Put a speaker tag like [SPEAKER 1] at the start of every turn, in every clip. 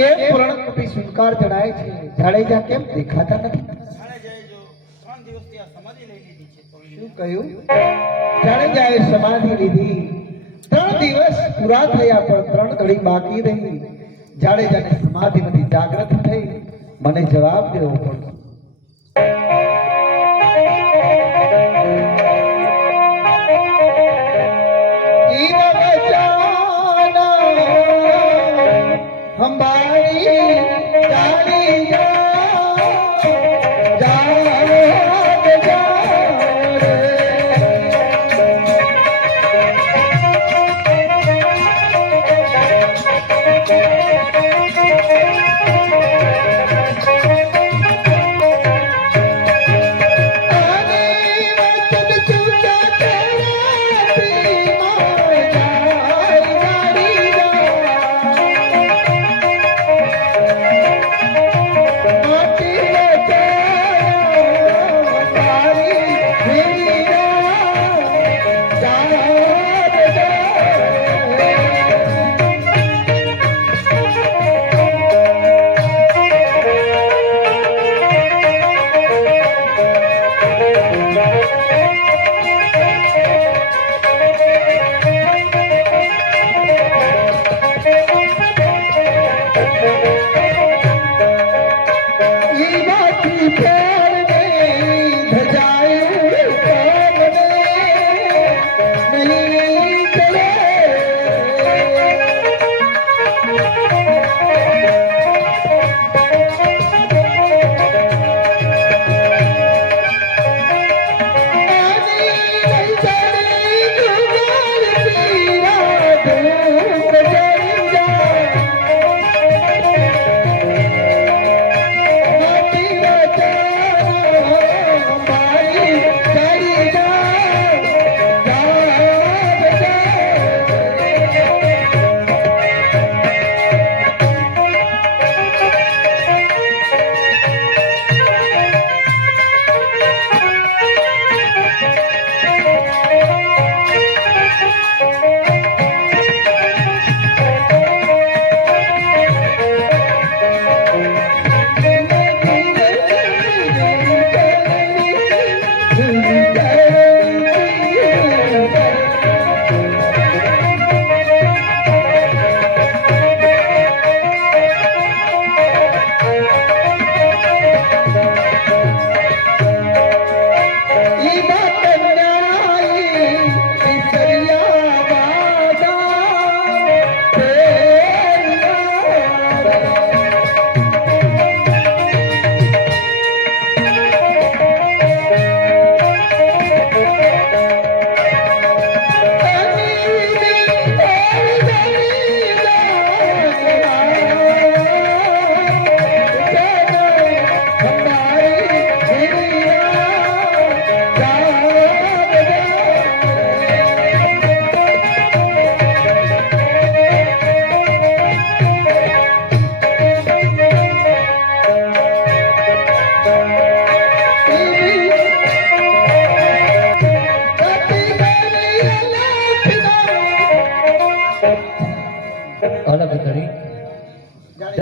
[SPEAKER 1] કેમ પૂર્ણકુટી સ્વીકાર જણાય છે? જાડેજા કેમ દેખાતા નથી? શું કહ્યું? જાડેજાએ સમાધિ લીધી. ત્રણ દિવસ પૂરા થયા પણ ત્રણ ઘડી બાકી રહી. જાડેજાને સમાધિમાંથી જાગૃત થઈ. મને જવાબ દેવો પડશે
[SPEAKER 2] Yeah.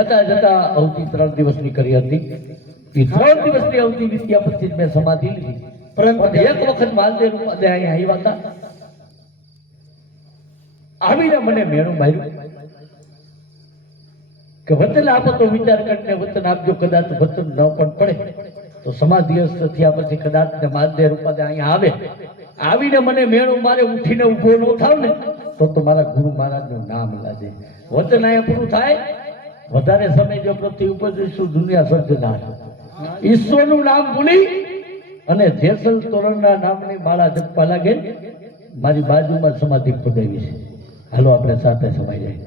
[SPEAKER 2] જતા જતા અવતી ત્રણ દિવસની કરી હતી. એ ત્રણ દિવસની અવધિ વિદ્યા પછી મેં સમાધિ લીધી.
[SPEAKER 1] પરંતુ
[SPEAKER 2] એક વખત માલદેવ રૂપાદે અહીંયા આવ્યા હતા. આવીને મને મેણું માર્યું કે વચન આપો તો વિચાર કરીને વચન આપજો કદાચ વચન ન પણ પડે. તો સમાધિ થયા પછી કદાચ ને માલદેવ રૂપાદે અહીંયા આવે. આવીને મને મેણું મારે ઉઠીને ઊભો ન થાવ ને તો તો મારા ગુરુ મહારાજનું નામ લાજે. વચન અહીંયા પૂરું થાય વધારે સમય જો પૃથ્વી ઉપર જઈશું, દુનિયા સર્જનાર ઈશ્વરનું નામ ભૂલી અને જેસલ તોરણના નામની માળા જપવા લાગે, મારી બાજુમાં સમાધિ ખોદાવી છે. હાલો, આપણે સાથે સમાઈ જાય.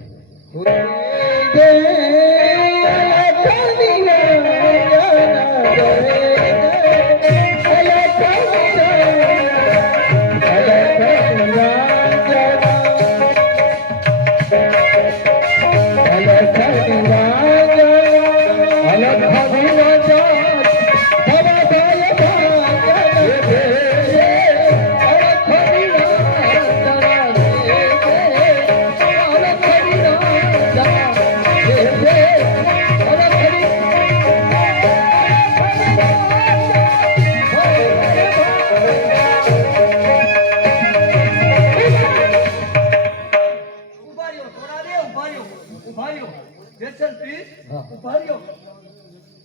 [SPEAKER 3] ઊભા રહ્યો.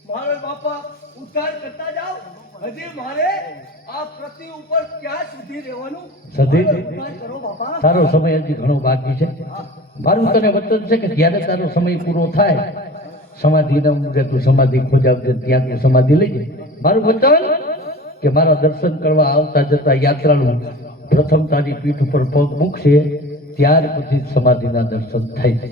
[SPEAKER 3] મારો બાપા ઉદ્ધાર કરતા જાઓ. હજી મારે આ પ્રતિ ઉપર ક્યાં સુધી રહેવાનું? બાપા.
[SPEAKER 2] તારો સમય હજી ઘણો બાકી છે. મારું તને વચન છે કે જ્યારે તારો સમય પૂરો થાય સમાધિ ના મૂકે તું સમાધિ ખોજાવજે ત્યાં તું સમાધિ લઈ જાય મારું વચન કે મારા દર્શન કરવા આવતા જતા યાત્રાનું પ્રથમ તારી પીઠ ઉપર પગ મૂકશે ત્યાર પછી સમાધિના દર્શન થાય છે.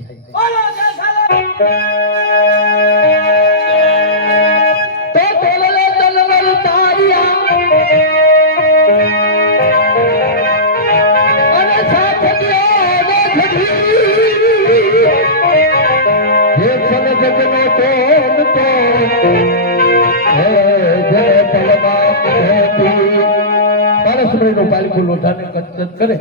[SPEAKER 2] પારસ ભાઈનો પાલખું લોઢાને કચકચ કરે.